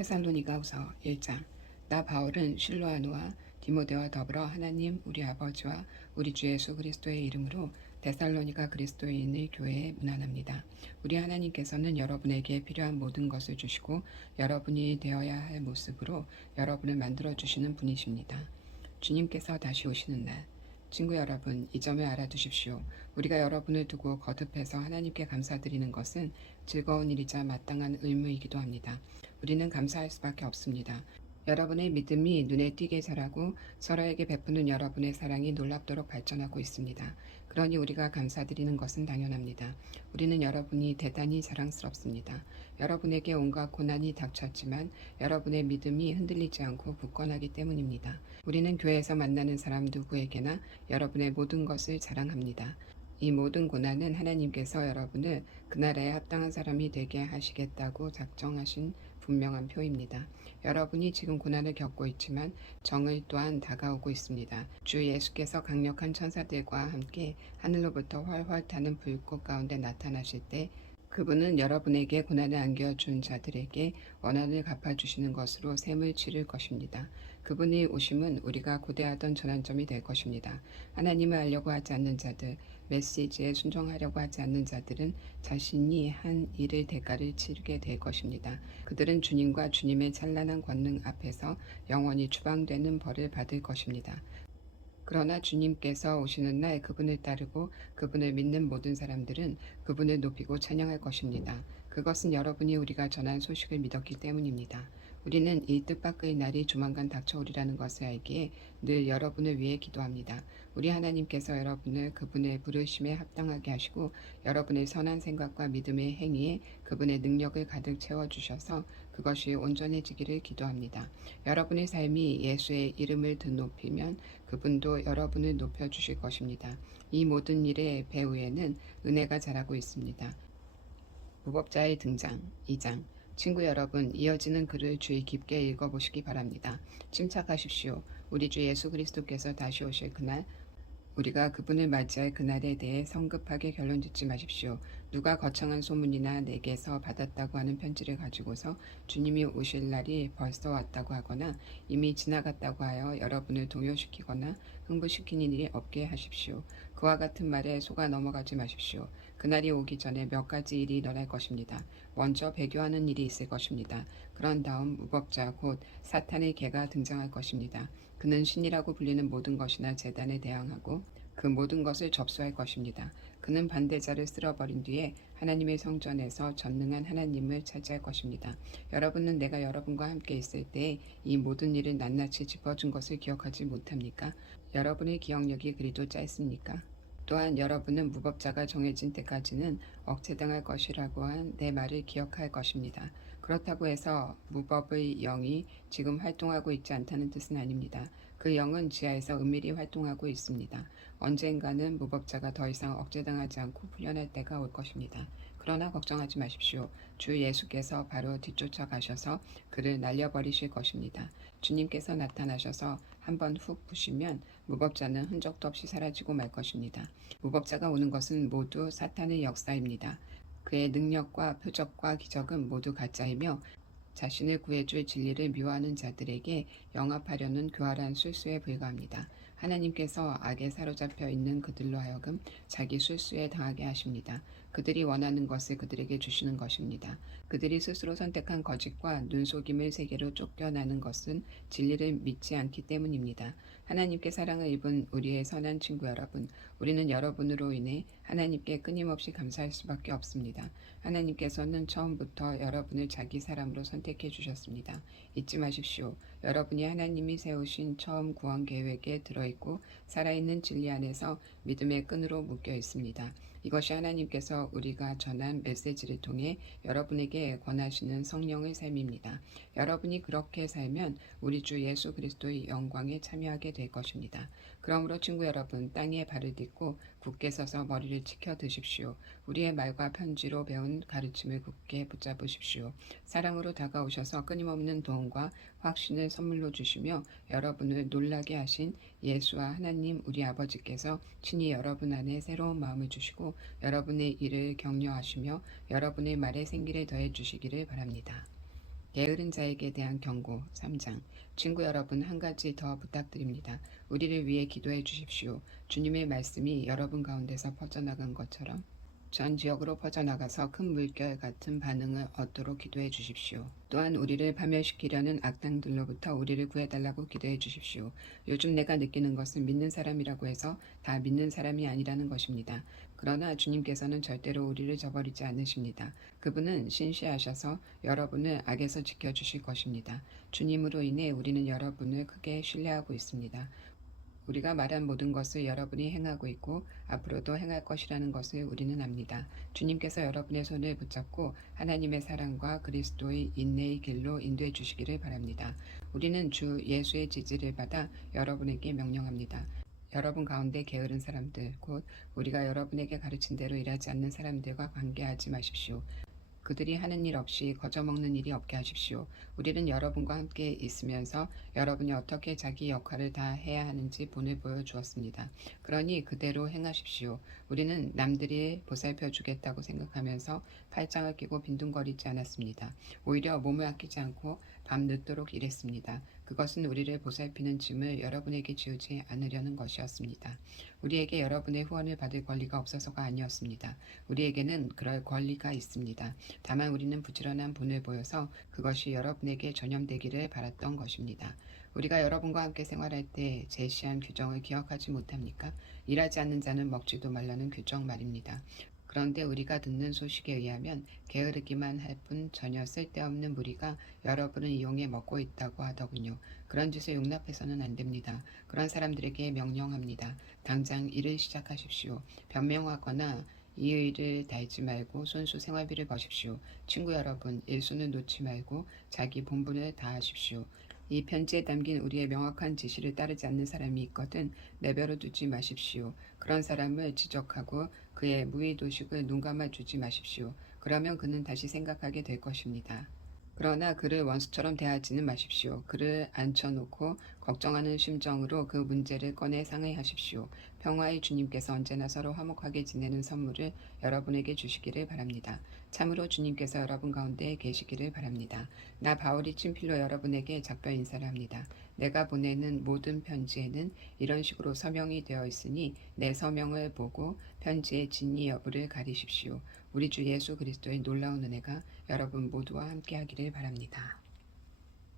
테살로니가후서 1장. 나 바울은 실로아노와 디모데와 더불어 하나님 우리 아버지와 우리 주 예수 그리스도의 이름으로 데살로니가 그리스도인의 교회에 문안합니다. 우리 하나님께서는 여러분에게 필요한 모든 것을 주시고 여러분이 되어야 할 모습으로 여러분을 만들어 주시는 분이십니다. 주님께서 다시 오시는 날. 친구 여러분, 이 점을 알아두십시오. 우리가 여러분을 두고 거듭해서 하나님께 감사드리는 것은 즐거운 일이자 마땅한 의무이기도 합니다. 우리는 감사할 수밖에 없습니다. 여러분의 믿음이 눈에 띄게 자라고 서로에게 베푸는 여러분의 사랑이 놀랍도록 발전하고 있습니다. 그러니 우리가 감사드리는 것은 당연합니다. 우리는 여러분이 대단히 자랑스럽습니다. 여러분에게 온갖 고난이 닥쳤지만 여러분의 믿음이 흔들리지 않고 굳건하기 때문입니다. 우리는 교회에서 만나는 사람 누구에게나 여러분의 모든 것을 자랑합니다. 이 모든 고난은 하나님께서 여러분을 그 나라에 합당한 사람이 되게 하시겠다고 작정하신 분명한 표입니다. 여러분이 지금 고난을 겪고 있지만 정의 또한 다가오고 있습니다. 주 예수께서 강력한 천사들과 함께 하늘로부터 활활 타는 불꽃 가운데 나타나실 때 그분은 여러분에게 고난을 안겨준 자들에게 원한을 갚아주시는 것으로 셈을 치를 것입니다. 그분의 오심은 우리가 고대하던 전환점이 될 것입니다. 하나님을 알려고 하지 않는 자들, 메시지에 순종하려고 하지 않는 자들은 자신이 한 일의 대가를 치르게 될 것입니다. 그들은 주님과 주님의 찬란한 권능 앞에서 영원히 추방되는 벌을 받을 것입니다. 그러나 주님께서 오시는 날 그분을 따르고 그분을 믿는 모든 사람들은 그분을 높이고 찬양할 것입니다. 그것은 여러분이 우리가 전한 소식을 믿었기 때문입니다. 우리는 이 뜻밖의 날이 조만간 닥쳐오리라는 것을 알기에 늘 여러분을 위해 기도합니다. 우리 하나님께서 여러분을 그분의 부르심에 합당하게 하시고 여러분의 선한 생각과 믿음의 행위에 그분의 능력을 가득 채워주셔서 그것이 온전해지기를 기도합니다. 여러분의 삶이 예수의 이름을 드높이면 그분도 여러분을 높여주실 것입니다. 이 모든 일의 배후에는 은혜가 자라고 있습니다. 무법자의 등장 2장. 친구 여러분, 이어지는 글을 주의 깊게 읽어보시기 바랍니다. 침착하십시오. 우리 주 예수 그리스도께서 다시 오실 그날, 우리가 그분을 맞이할 그날에 대해 성급하게 결론짓지 마십시오. 누가 거창한 소문이나 내게서 받았다고 하는 편지를 가지고서 주님이 오실 날이 벌써 왔다고 하거나 이미 지나갔다고 하여 여러분을 동요시키거나 흥분시키는 일이 없게 하십시오. 그와 같은 말에 속아 넘어가지 마십시오. 그날이 오기 전에 몇 가지 일이 일어날 것입니다. 먼저 배교하는 일이 있을 것입니다. 그런 다음 무법자 곧 사탄의 개가 등장할 것입니다. 그는 신이라고 불리는 모든 것이나 재단에 대항하고 그 모든 것을 접수할 것입니다. 그는 반대자를 쓸어버린 뒤에 하나님의 성전에서 전능한 하나님을 차지할 것입니다. 여러분은 내가 여러분과 함께 있을 때에 이 모든 일을 낱낱이 짚어준 것을 기억하지 못합니까? 여러분의 기억력이 그리도 짧습니까? 또한 여러분은 무법자가 정해진 때까지는 억제당할 것이라고 한 내 말을 기억할 것입니다. 그렇다고 해서 무법의 영이 지금 활동하고 있지 않다는 뜻은 아닙니다. 그 영은 지하에서 은밀히 활동하고 있습니다. 언젠가는 무법자가 더 이상 억제당하지 않고 풀려날 때가 올 것입니다. 그러나 걱정하지 마십시오. 주 예수께서 바로 뒤쫓아 가셔서 그를 날려버리실 것입니다. 주님께서 나타나셔서 한번 훅 부시면 무법자는 흔적도 없이 사라지고 말 것입니다. 무법자가 오는 것은 모두 사탄의 역사입니다. 그의 능력과 표적과 기적은 모두 가짜이며 자신을 구해줄 진리를 미워하는 자들에게 영합하려는 교활한 술수에 불과합니다. 하나님께서 악에 사로잡혀 있는 그들로 하여금 자기 술수에 당하게 하십니다. 그들이 원하는 것을 그들에게 주시는 것입니다. 그들이 스스로 선택한 거짓과 눈속임의 세계로 쫓겨나는 것은 진리를 믿지 않기 때문입니다. 하나님께 사랑을 입은 우리의 선한 친구 여러분, 우리는 여러분으로 인해 하나님께 끊임없이 감사할 수밖에 없습니다. 하나님께서는 처음부터 여러분을 자기 사람으로 선택해 주셨습니다. 잊지 마십시오. 여러분이 하나님이 세우신 처음 구원 계획에 들어있고 살아있는 진리 안에서 믿음의 끈으로 묶여 있습니다. 이것이 하나님께서 우리가 전한 메시지를 통해 여러분에게 권하시는 성령의 삶입니다. 여러분이 그렇게 살면 우리 주 예수 그리스도의 영광에 참여하게 될 것입니다. 그러므로 친구 여러분, 땅에 발을 딛고 굳게 서서 머리를 치켜 드십시오. 우리의 말과 편지로 배운 가르침을 굳게 붙잡으십시오. 사랑으로 다가오셔서 끊임없는 도움과 확신을 선물로 주시며 여러분을 놀라게 하신 예수와 하나님 우리 아버지께서 친히 여러분 안에 새로운 마음을 주시고 여러분의 일을 격려하시며 여러분의 말에 생기를 더해 주시기를 바랍니다. 게으른 자에게 대한 경고 3장. 친구 여러분, 한 가지 더 부탁드립니다. 우리를 위해 기도해 주십시오. 주님의 말씀이 여러분 가운데서 퍼져나간 것처럼 전 지역으로 퍼져나가서 큰 물결 같은 반응을 얻도록 기도해 주십시오. 또한 우리를 파멸시키려는 악당들로부터 우리를 구해달라고 기도해 주십시오. 요즘 내가 느끼는 것은 믿는 사람이라고 해서 다 믿는 사람이 아니라는 것입니다. 그러나 주님께서는 절대로 우리를 저버리지 않으십니다. 그분은 신실하셔서 여러분을 악에서 지켜주실 것입니다. 주님으로 인해 우리는 여러분을 크게 신뢰하고 있습니다. 우리가 말한 모든 것을 여러분이 행하고 있고 앞으로도 행할 것이라는 것을 우리는 압니다. 주님께서 여러분의 손을 붙잡고 하나님의 사랑과 그리스도의 인내의 길로 인도해 주시기를 바랍니다. 우리는 주 예수의 지지를 받아 여러분에게 명령합니다. 여러분 가운데 게으른 사람들, 곧 우리가 여러분에게 가르친 대로 일하지 않는 사람들과 관계하지 마십시오. 그들이 하는 일 없이 거저먹는 일이 없게 하십시오. 우리는 여러분과 함께 있으면서 여러분이 어떻게 자기 역할을 다 해야 하는지 본을 보여주었습니다. 그러니 그대로 행하십시오. 우리는 남들이 보살펴 주겠다고 생각하면서 팔짱을 끼고 빈둥거리지 않았습니다. 오히려 몸을 아끼지 않고 밤 늦도록 일했습니다. 그것은 우리를 보살피는 짐을 여러분에게 지우지 않으려는 것이었습니다. 우리에게 여러분의 후원을 받을 권리가 없어서가 아니었습니다. 우리에게는 그럴 권리가 있습니다. 다만 우리는 부지런한 본을 보여서 그것이 여러분에게 전염되기를 바랐던 것입니다. 우리가 여러분과 함께 생활할 때 제시한 규정을 기억하지 못합니까? 일하지 않는 자는 먹지도 말라는 규정 말입니다. 그런데 우리가 듣는 소식에 의하면 게으르기만 할 뿐 전혀 쓸데없는 무리가 여러분을 이용해 먹고 있다고 하더군요. 그런 짓을 용납해서는 안 됩니다. 그런 사람들에게 명령합니다. 당장 일을 시작하십시오. 변명하거나 이의를 달지 말고 손수 생활비를 버십시오. 친구 여러분, 일손을 놓지 말고 자기 본분을 다하십시오. 이 편지에 담긴 우리의 명확한 지시를 따르지 않는 사람이 있거든 내버려 두지 마십시오. 그런 사람을 지적하고 그의 무의도식을 눈감아 주지 마십시오. 그러면 그는 다시 생각하게 될 것입니다. 그러나 그를 원수처럼 대하지는 마십시오. 그를 앉혀놓고 걱정하는 심정으로 그 문제를 꺼내 상의하십시오. 평화의 주님께서 언제나 서로 화목하게 지내는 선물을 여러분에게 주시기를 바랍니다. 참으로 주님께서 여러분 가운데 계시기를 바랍니다. 나 바울이 친필로 여러분에게 작별 인사를 합니다. 내가 보내는 모든 편지에는 이런 식으로 서명이 되어 있으니 내 서명을 보고 편지의 진위 여부를 가리십시오. 우리 주 예수 그리스도의 놀라운 은혜가 여러분 모두와 함께 하기를 바랍니다.